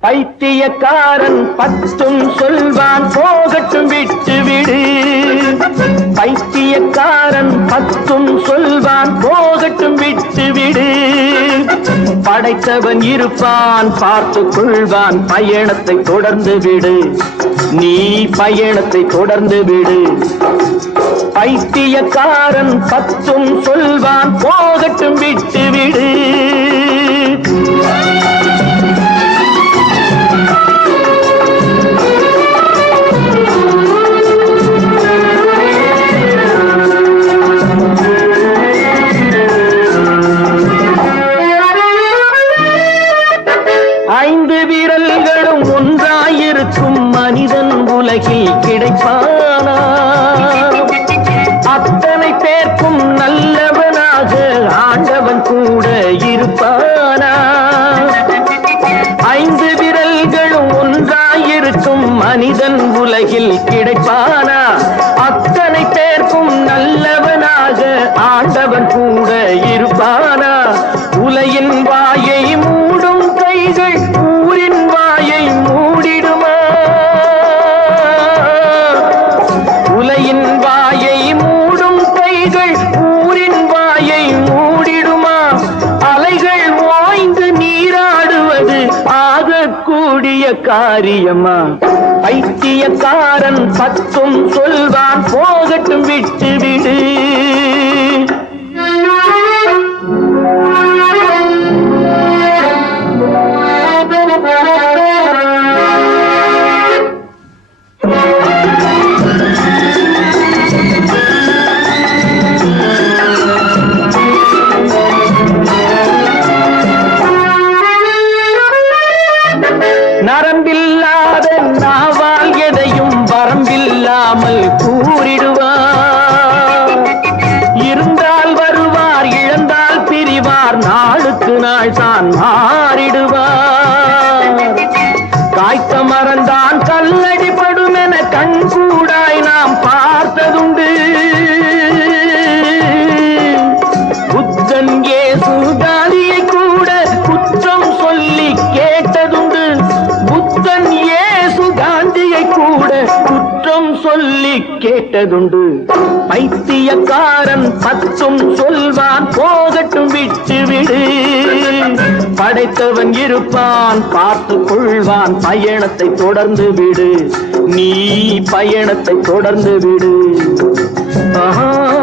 பைத்தியக்காரன் பத்தும் சொல்வான் போகட்டும் விட்டு விடு. பைத்தியக்காரன் பத்தும் சொல்வான் போகட்டும் விட்டு விடு. படைத்தவன் இருப்பான். பார்த்து கொள்வான். பயணத்தை தொடர்ந்து விடு. நீ பயணத்தை தொடர்ந்து விடு. பைத்தியக்காரன் பத்தும் சொல்வான். போகட்டும் விட்டு உலகில் கிடைப்பானா? அத்தனை பேர்க்கும் நல்லவனாக ஆண்டவன் கூட இருப்பானா? ஐந்து விரல்களும் ஒன்றாயிருக்கும் மனிதன் உலகில் கிடைப்பானா? காரியமா பைத்தியக்காரன் பத்தும் சொல்வான் போகட்டும் விட்டு விடு நரம்பில் சொல்லி கேட்டதுண்டு. பைத்தியக்காரன் பத்தும் சொல்வான் போகட்டும் விட்டு விடு படைத்தவன் இருப்பான் பார்த்து கொள்வான் பயணத்தை தொடர்ந்து விடு. நீ பயணத்தை தொடர்ந்து விடு. ஆஹா.